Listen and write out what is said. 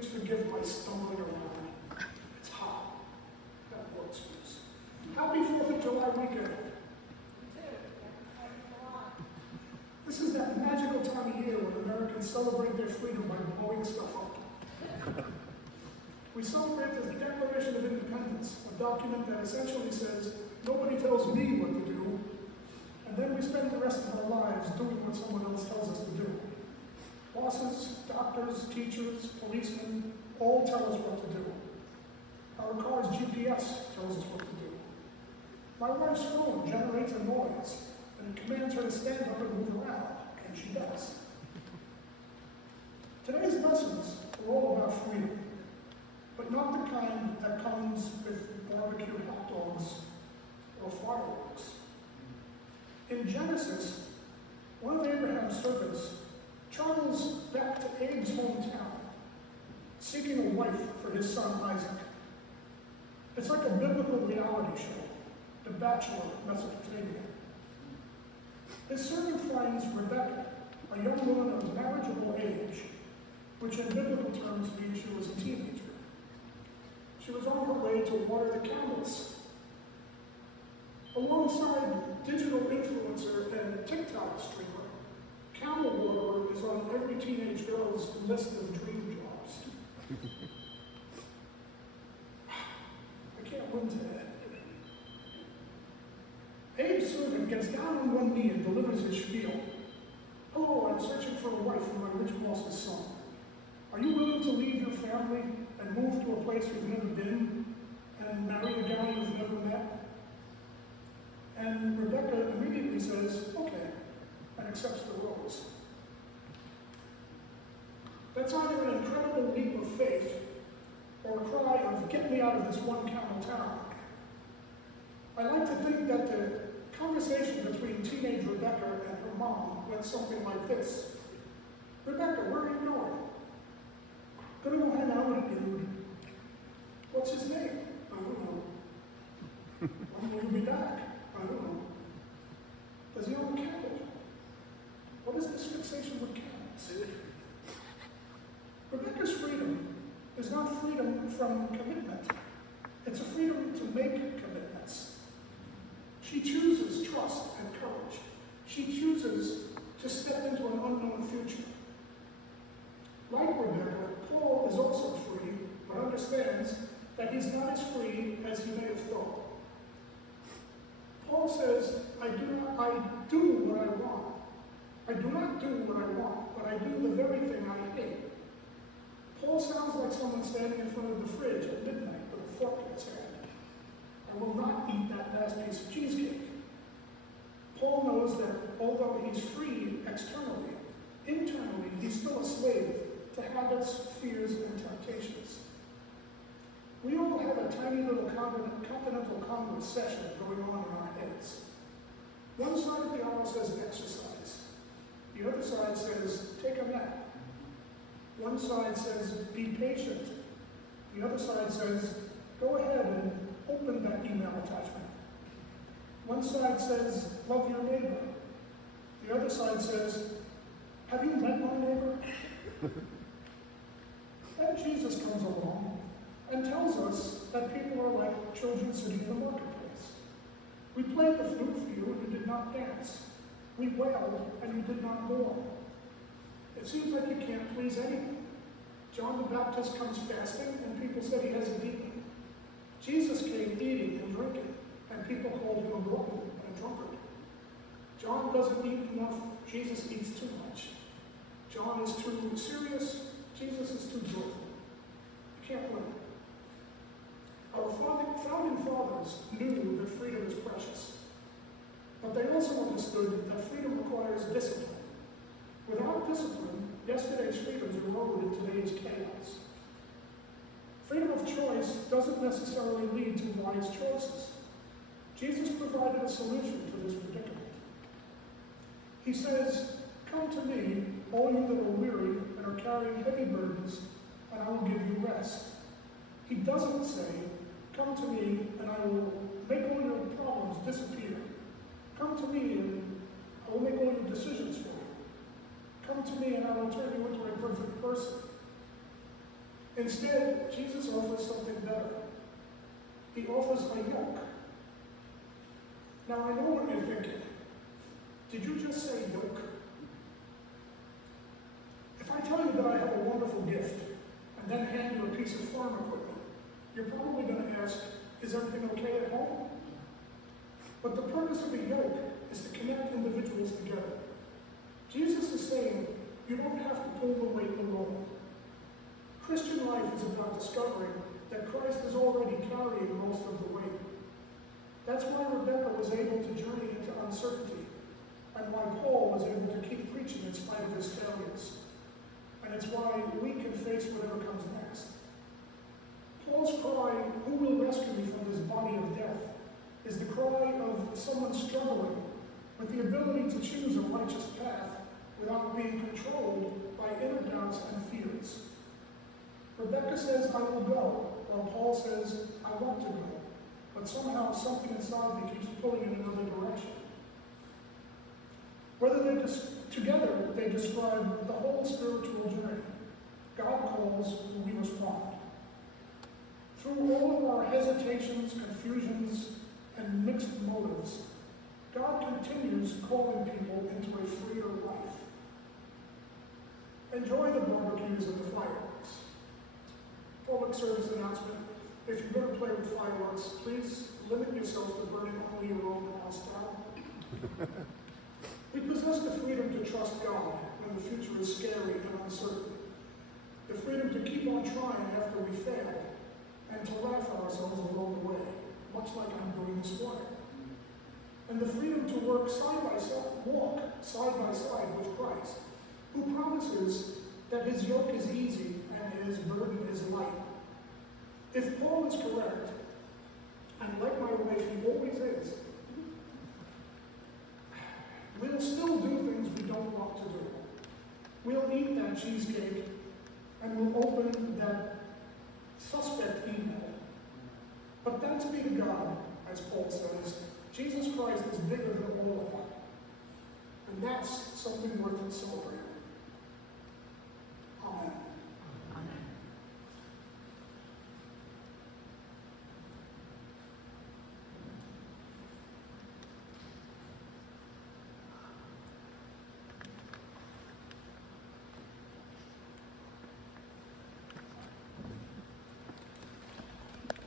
Please forgive my stumbling around. It's hot. That works, please. Happy 4th of July weekend. This is that magical time of year when Americans celebrate their freedom by blowing stuff up. We celebrate the Declaration of Independence, a document that essentially says, nobody tells me what to do, and then we spend the rest of our lives doing what someone else tells us to do. Bosses, doctors, teachers, policemen, all tell us what to do. Our car's GPS tells us what to do. My wife's phone generates a noise, and it commands her to stand up and move around, and she does. Today's lessons are all about freedom, but not the kind that comes with barbecued hot dogs or fireworks. In Genesis, one of Abraham's servants travels back to Abe's hometown, seeking a wife for his son Isaac. It's like a biblical reality show, The Bachelor of Mesopotamia. His servant finds Rebecca, a young woman of marriageable age, which in biblical terms means she was a teenager. She was on her way to water the camels. Alongside digital influencer and TikTok streamer, camel waterer is on every teenage girl's list of dream jobs. I can't win today. Abe's servant gets down on one knee and delivers his spiel. Hello, I'm searching for a wife for my rich boss's son. Are you willing to leave your family and move to a place you've never been and marry a guy you've never met? And Rebecca immediately says, okay, and accepts the rose. That's either an incredible leap of faith or a cry of, get me out of this one camel town. I like to think that the conversation between teenage Rebecca and her mom went something like this. Rebecca, where are you going? Gonna go hang out with a dude. What's his name? I don't know. When will you be back? I don't know. Does he own cattle? What is this fixation with camels? Rebecca's freedom is not freedom from commitment. It's a freedom to make commitments. She chooses trust and courage. She chooses to step into an unknown future. Like Rebecca, Paul is also free, but understands that he's not as free as he may have thought. Paul says, I do what I want. I do not do what I want, but I do the very thing I hate. Paul sounds like someone standing in front of the fridge at midnight with a fork in his hand. I will not eat that last piece of cheesecake. Paul knows that although he's free externally, internally he's still a slave to habits, fears, and temptations. We all have a tiny little Continental Congress session going on in our heads. One side of the aisle says exercise. The other side says take a nap. One side says be patient. The other side says go ahead and open that email attachment. One side says love your neighbor. The other side says have you met my neighbor? Then Jesus comes along and tells us that people are like children sitting in the marketplace. We played the flute for you and you did not dance. We wailed and you did not mourn. It seems like you can't please anyone. John the Baptist comes fasting and people said he hasn't eaten. Jesus came eating and drinking and people called him a glutton and a drunkard. John doesn't eat enough, Jesus eats too much. John is too serious, Jesus is too joyful. You can't win. Our founding fathers knew that freedom is precious, but they also understood that freedom requires discipline. Without discipline, yesterday's freedoms erode in today's chaos. Freedom of choice doesn't necessarily lead to wise choices. Jesus provided a solution to this predicament. He says, come to me, all you that are weary and are carrying heavy burdens, and I will give you rest. He doesn't say, come to me and I will make all your problems disappear. Come to me and I will make all your decisions for you. Come to me and I will turn you into a perfect person. Instead, Jesus offers something better. He offers a yoke. Now, I know what you're thinking. Did you just say yoke? If I tell you that I have a wonderful gift, and then hand you a piece of farm equipment, you're probably going to ask, is everything okay at home? But the purpose of a yoke is to connect individuals together. Jesus is saying, you don't have to pull the weight alone. Christian life is about discovering that Christ is already carrying most of the weight. That's why Rebecca was able to journey into uncertainty, and why Paul was able to keep preaching in spite of his failures. And it's why we can face whatever comes next. Paul's cry, who will rescue me from this body of death, is the cry of someone struggling with the ability to choose a righteous path without being controlled by inner doubts and fears. Rebecca says, I will go, while Paul says, I want to go. But somehow something inside me keeps pulling in another direction. Whether together they describe the whole spiritual journey. God calls, we respond. Through all of our hesitations, confusions, and mixed motives, God continues calling people into a freer life. Enjoy the barbecues and the fireworks. Public service announcement: if you're going to play with fireworks, please limit yourself to burning only your own house down. We possess the freedom to trust God when the future is scary and uncertain. The freedom to keep on trying after we fail, and to laugh at ourselves along the way, much like I'm doing this morning. And the freedom to walk side by side with Christ, who promises that his yoke is easy and his burden is light. If Paul is correct, and like my wife, he always is, we'll still do things we don't want to do. We'll eat that cheesecake, and we'll open that suspect email. But thanks be to God, as Paul says, Jesus Christ is bigger than all of that. And that's something worth celebrating.